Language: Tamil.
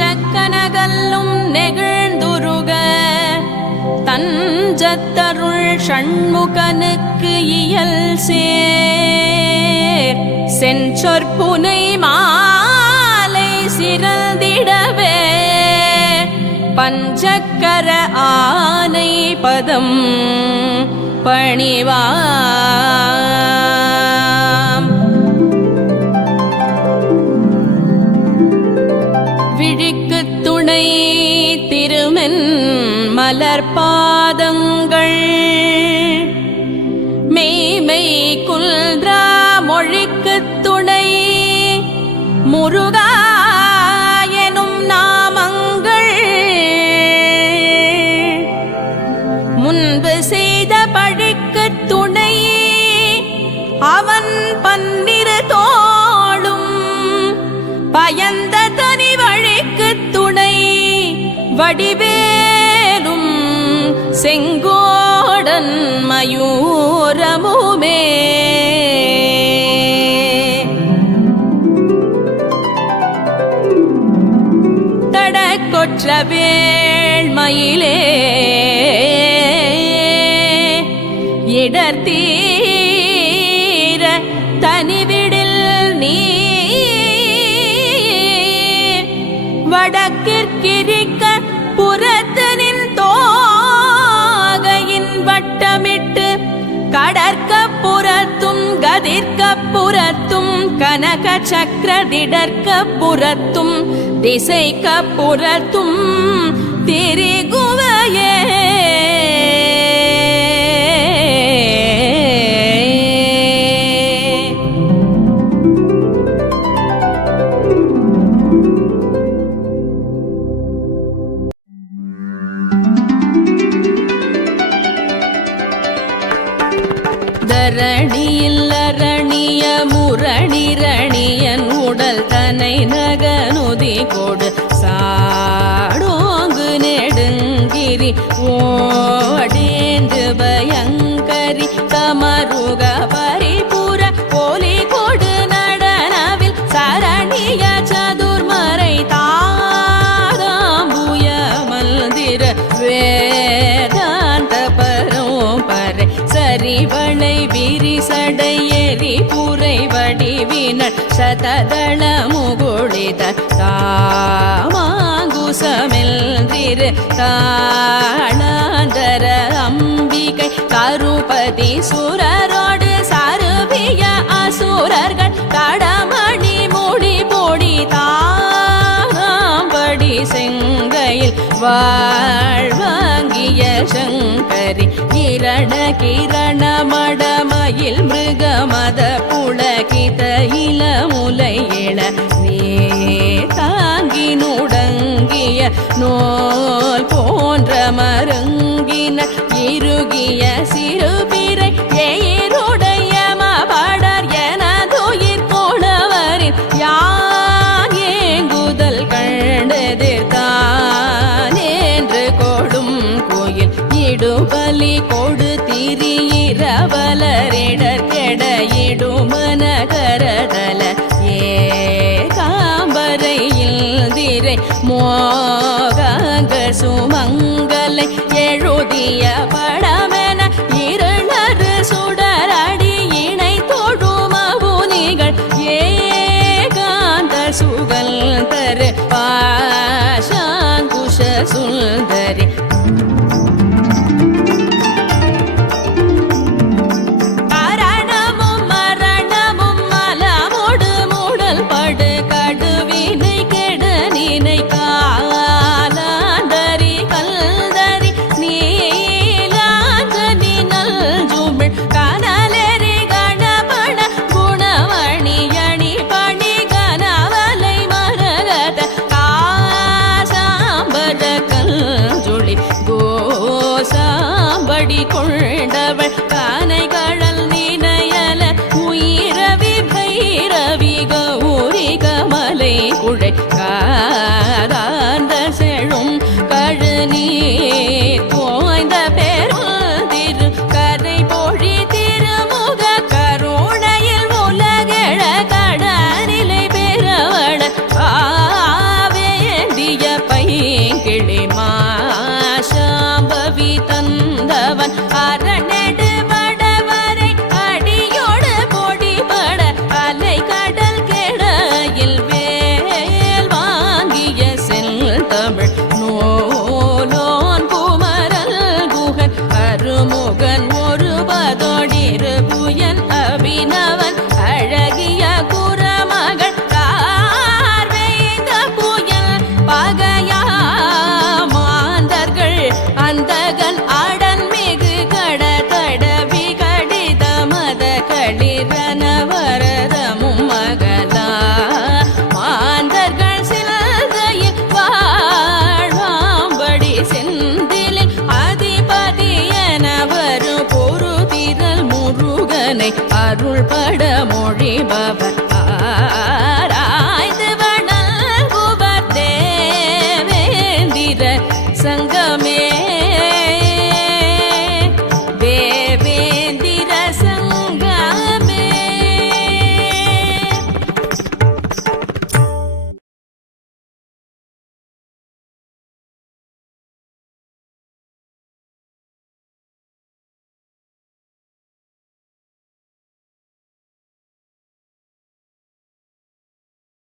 நெஞ்சக்கனகல்லும் நெகிழ்ந்துருக தஞ்சத்தருள் ஷண்முகனுக்கு இயல் சேர் செஞ்சொற்புனை மாலை சிறந்திடவே பஞ்சக்கர ஆனை பதம் பணிவாம். விழிக்கு துணை திருமென் மலர்பாதங்கள் மெய்மை குல்ரா மொழிக்கு துணை முருகா எனும் நாமங்கள் முன்பு செய்த பழிக்கு துணை அவன் பன்னிரு தோளும் பயந்த தனி வழிக்கு துணை வடிவேலும் செங்கோடன் மயூரமுமே தடக்கொற்ற வேள்மயிலே இடர்தீர தனிவிடில் நீ வடக்கிற்கிரிக்க புறத்தனின் தோகையின் வட்டமிட்டு கடற்க புறத்தும் கதிர்க்க புறத்தும் கனக சக்கரதிடற்க புறத்தும் திசைக்க புறத்தும் திரிகுவையே தரணியில் அரணிய முரணிரணியன் உடல் தனை நகனுதி கொடு சாடோங்கு நெடுங்கிரி ஓடேந்து பயங்கரி கமருக பரிபுர போலி கொடு நடனவில் சரணிய சதுர்மறை தாராம்புய மல்திர வேதாந்த பரோபரை சரிவளை விரிசடை எரி புரை வடிவினர் சததள முகுளித தாமாங்குசமில் திரு தாளாந்தர அம்பிகை கருபதி சுரரோடு சருவிய அசுரர்கள் தடமணி மூடி போடி தாம்படி செங்கையில் வாழ்வாங்கிய சங்கரி கிரண கிரண மடமயில் மிருகமத புலகித இளமுலை இள நீ தாங்கி நுடங்கிய நோல் போன்ற மருங்கின இறுகிய சிறுபிறை ஏருடைய மபடர் எனதுயிர் கோணவரின் யான் ஏங்குதல் கண்டெதிர்த்தான் என்று கொடும் கோயில் இடுபலி கொடு திரியிரவலரிடர் கெட இடுமன கரதல ஏ காம்பரையில் திரை மோகாங்க சுமங்கலை எழுதிய படமென இருளறு சுடரடி இணை தொடுமவுனிகள் ஏகாந்த சுகல் தரு பாஷாங்குஷ சுந்தரி மரணமும் மரண செய்பவர்